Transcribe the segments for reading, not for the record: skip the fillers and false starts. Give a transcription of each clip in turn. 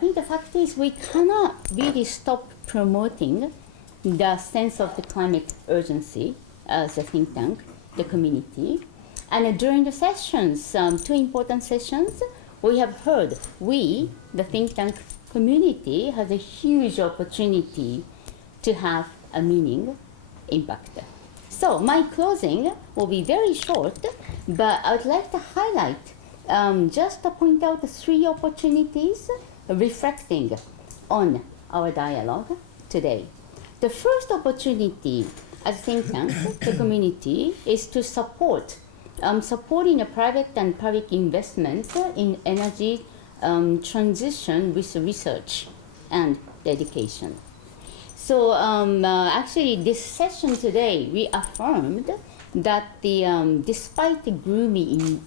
think the fact is we cannot really stop promoting the sense of the climate urgency as a think tank, the community. And during the sessions, two important sessions, we have heard we, the think tank community, has a huge opportunity to have a meaning impact. So my closing will be very short, but I would like to highlight, just to point out the three opportunities reflecting on our dialogue today. The first opportunity as a think tank, the community, is to supporting a private and public investment in energy transition with research and dedication. So actually this session today reaffirmed that despite the gloomy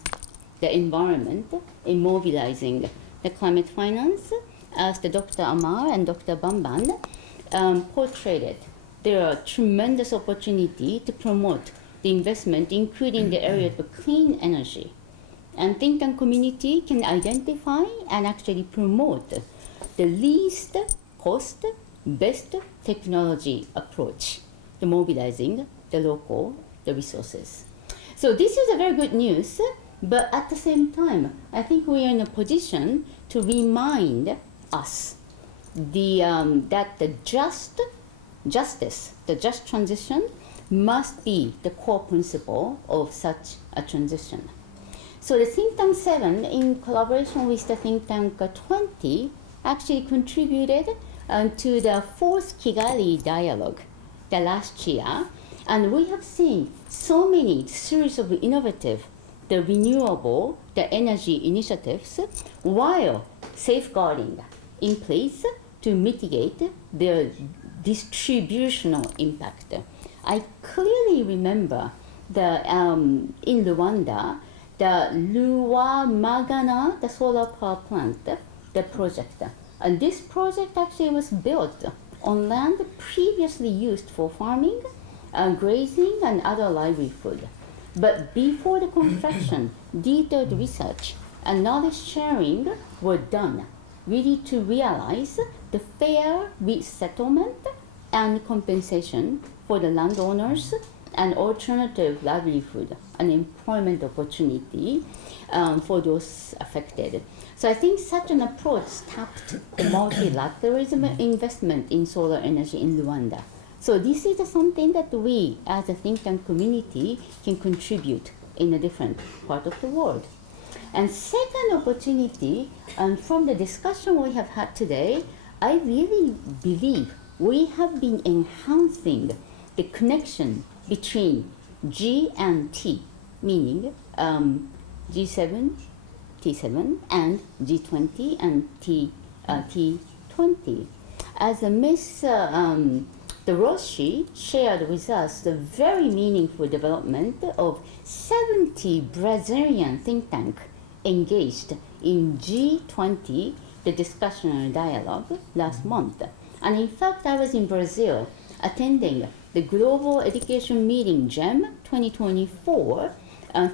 the environment in mobilizing the climate finance, as the Dr. Amar and Dr. Bamban portrayed, there are tremendous opportunity to promote the investment, including the area of clean energy. And think tank community can identify and actually promote the least cost, best technology approach to mobilizing the local the resources. This is a very good news, but at the same time, I think we are in a position to remind us that the justice, the just transition must be the core principle of such a transition. So the think tank 7, in collaboration with the think tank 20, actually contributed to the 4th Kigali dialogue the last year, and we have seen so many series of innovative, the renewable, the energy initiatives, while safeguarding in place to mitigate their distributional impact. I clearly remember in Rwanda, the Luwamagana, the solar power plant, the project. And this project actually was built on land previously used for farming, grazing, and other livelihood. But before the construction, detailed research and knowledge sharing were done, really to realize the fair resettlement and compensation for the landowners and alternative livelihood and employment opportunity for those affected. So I think such an approach tapped the multilateralism investment in solar energy in Rwanda. So this is something that we as a think tank community can contribute in a different part of the world. And second opportunity, from the discussion we have had today, I really believe we have been enhancing the connection between G and T, meaning G7, T7, and G20 and T20. As Ms. De Rossi shared with us the very meaningful development of 70 Brazilian think tanks engaged in G20, the discussion and dialogue, last month. And in fact, I was in Brazil attending the Global Education Meeting GEM 2024,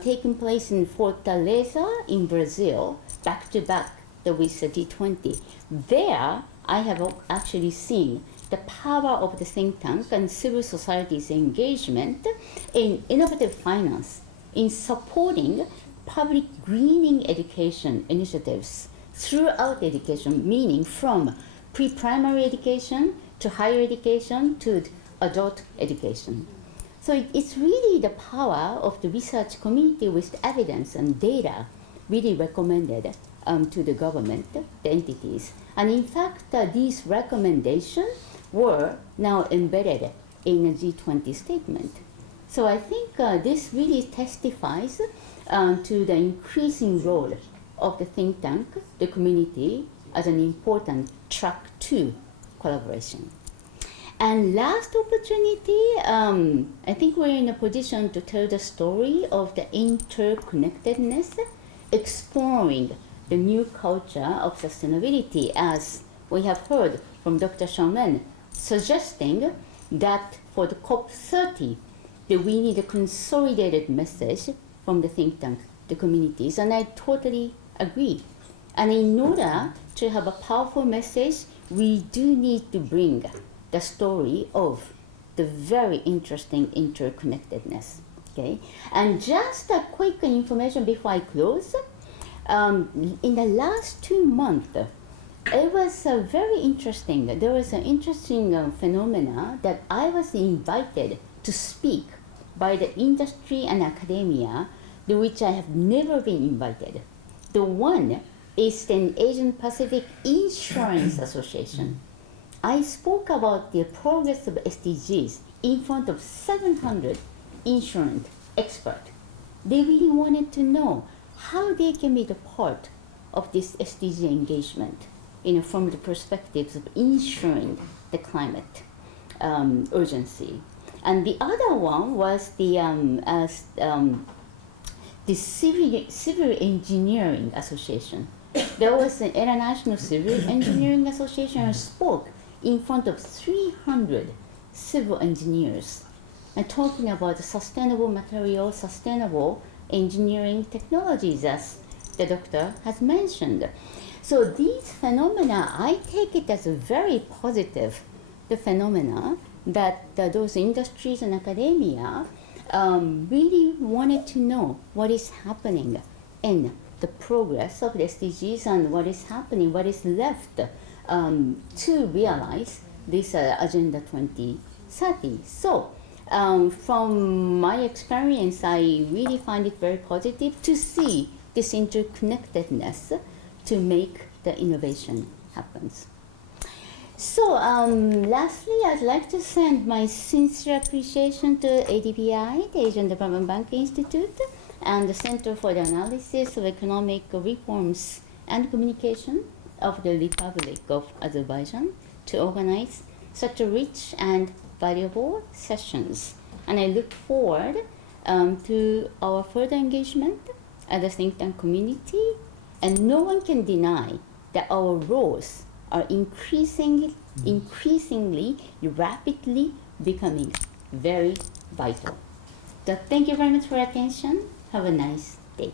taking place in Fortaleza in Brazil, back to back with the G20. There, I have actually seen the power of the think tank and civil society's engagement in innovative finance, in supporting public greening education initiatives throughout education, meaning from pre-primary education to higher education to adult education. So it's really the power of the research community with evidence and data really recommended to the government, the entities. And in fact, these recommendations were now embedded in a G20 statement. So I think this really testifies to the increasing role of the think tank, the community, as an important track to collaboration. And last opportunity, I think we're in a position to tell the story of the interconnectedness, exploring the new culture of sustainability, as we have heard from Dr. Charmaine, suggesting that for the COP30, that we need a consolidated message from the think tank, the communities, and I totally agree. And in order to have a powerful message, we do need to bring the story of the very interesting interconnectedness. Okay, and just a quick information before I close. In the last 2 months, it was very interesting. There was an interesting phenomena that I was invited to speak by the industry and academia, to which I have never been invited. The one is the Asian Pacific Insurance Association. I spoke about the progress of SDGs in front of 700 insurance experts. They really wanted to know how they can be the part of this SDG engagement, from the perspectives of ensuring the climate urgency. And the other one was the Civil Engineering Association. There was an International Civil Engineering Association and spoke in front of 300 civil engineers and talking about the sustainable materials, sustainable engineering technologies, as the doctor has mentioned. So these phenomena, I take it as a very positive phenomena that those industries and academia really wanted to know what is happening in the progress of the SDGs and what is happening, what is left to realize this Agenda 2030. So from my experience, I really find it very positive to see this interconnectedness to make the innovation happens. So lastly, I'd like to send my sincere appreciation to ADBI, the Asian Development Bank Institute, and the Center for the Analysis of Economic Reforms and Communication of the Republic of Azerbaijan to organize such a rich and valuable sessions. And I look forward to our further engagement as a think tank community, and no one can deny that our roles are increasingly rapidly becoming very vital. So thank you very much for your attention. Have a nice day.